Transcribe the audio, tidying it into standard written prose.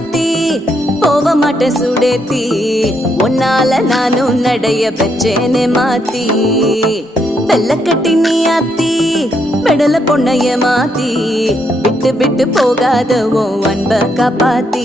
மாத்தி போக மாட்டேன் சுடேத்தி உன்னால நானும் நடைய பெற்றேனே மாத்தி வெள்ள கட்டி நீ ஆத்தி பெடல பொண்ணைய மாத்தி விட்டு விட்டு போகாத உன் அன்ப காப்பாத்தி